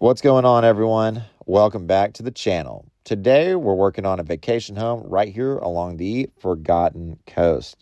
What's going on, everyone? Welcome back to the channel. Today, we're working on a vacation home right here along the Forgotten Coast.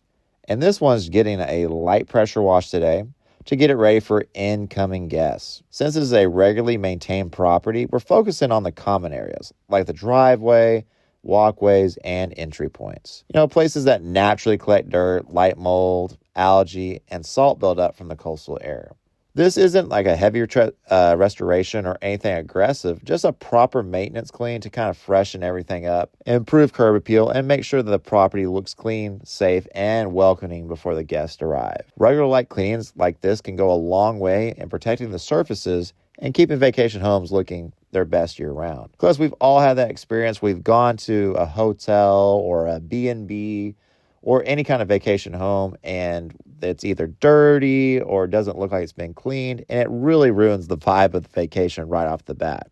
And this one's getting a light pressure wash today to get it ready for incoming guests. Since this is a regularly maintained property, we're focusing on the common areas like the driveway, walkways, and entry points. Places that naturally collect dirt, light mold, algae, and salt buildup from the coastal area. This isn't like a heavier restoration or anything aggressive, just a proper maintenance clean to kind of freshen everything up, improve curb appeal, and make sure that the property looks clean, safe, and welcoming before the guests arrive. Regular light cleans like this can go a long way in protecting the surfaces and keeping vacation homes looking their best year round. Plus, we've all had that experience. We've gone to a hotel or a B&B or any kind of vacation home, and it's either dirty or doesn't look like it's been cleaned, and it really ruins the vibe of the vacation right off the bat.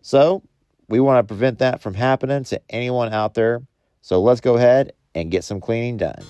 So we want to prevent that from happening to anyone out there. So let's go ahead and get some cleaning done.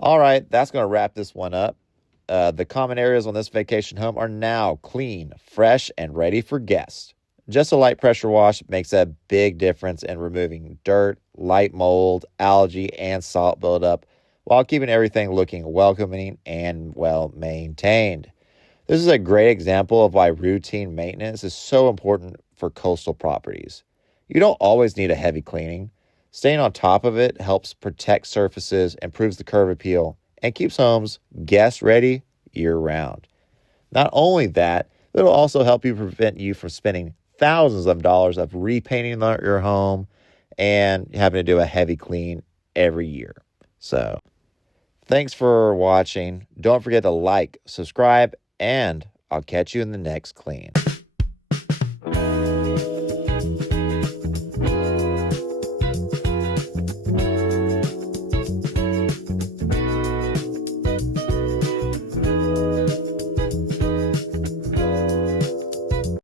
All right, that's going to wrap this one up. The common areas on this vacation home are now clean, fresh, and ready for guests. Just a light pressure wash makes a big difference in removing dirt, light mold, algae, and salt buildup while keeping everything looking welcoming and well maintained. This is a great example of why routine maintenance is so important for coastal properties. You don't always need a heavy cleaning. Staying on top of it helps protect surfaces, improves the curb appeal, and keeps homes guest ready year round. Not only that, it'll also help you prevent you from spending thousands of dollars of repainting your home and having to do a heavy clean every year. So, thanks for watching. Don't forget to like, subscribe, and I'll catch you in the next clean.